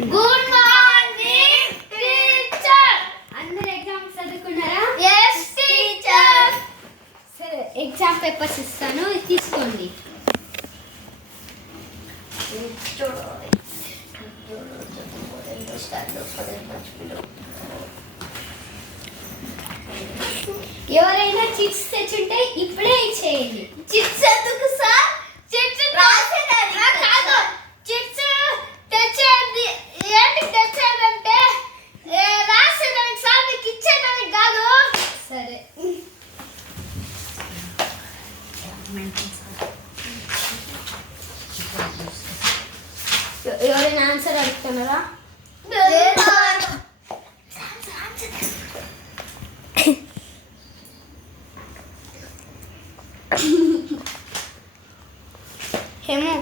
Good morning teacher. అందరూ exams చదువుకున్నారా? yes teacher. సరే, exam papers ఇస్తాను, తీసుకోండి. ఎవరైనా చిట్స్ తెచ్చుంటే ఇప్పుడే ఇచ్చేయండి. చిట్స్ ఎందుకు సార్? చిట్స్ రాసేదానికి కాదు. చిట్స్ తెచ్చేది ఏంటి? తెచ్చేదంటే రాసేదానికి సార్, నీకు ఇచ్చేదానికి కాదు. సరే, ఎవరైనా ఆన్సర్ అడుగుతున్నారా? హేమో,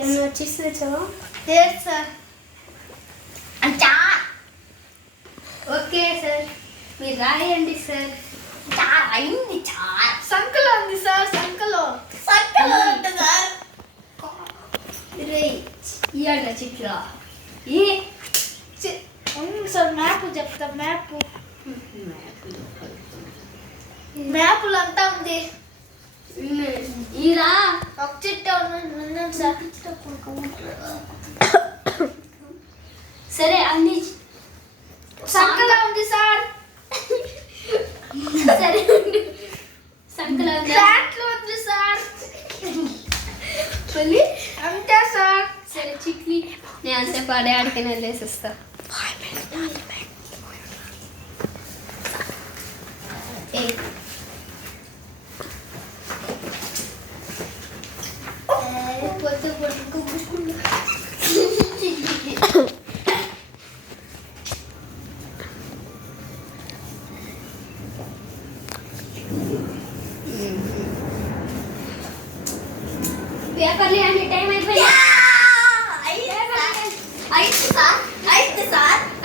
ఏమన్నా చిట్స్ తెచ్చావా? లేదు సార్. అంచా ఓకే సార్, మీరు రాయండి సార్. చార్ అయింది. చార్ సంకలో ఉంది సార్. సంకలో ఉంది సార్. ఇవ్వండి చిట్లా. ఉంది సార్. మ్యాప్ చెప్తా. మ్యాప్లు అంతా ఉంది. ఇలా ఒక చిట్ట ఉన్నాను సార్. సరే, అన్ని సంకలో ఉంది సార్. సరే, సంకలో ఫ్లాట్లో ఉంది సార్. మళ్ళీ అంతే సార్. సరే చిట్లి, నేను అంతే పడే ఆడికైనా వెళ్ళేసి వస్తా. పేపర్లు అన్ని టైం అయిపోయింది.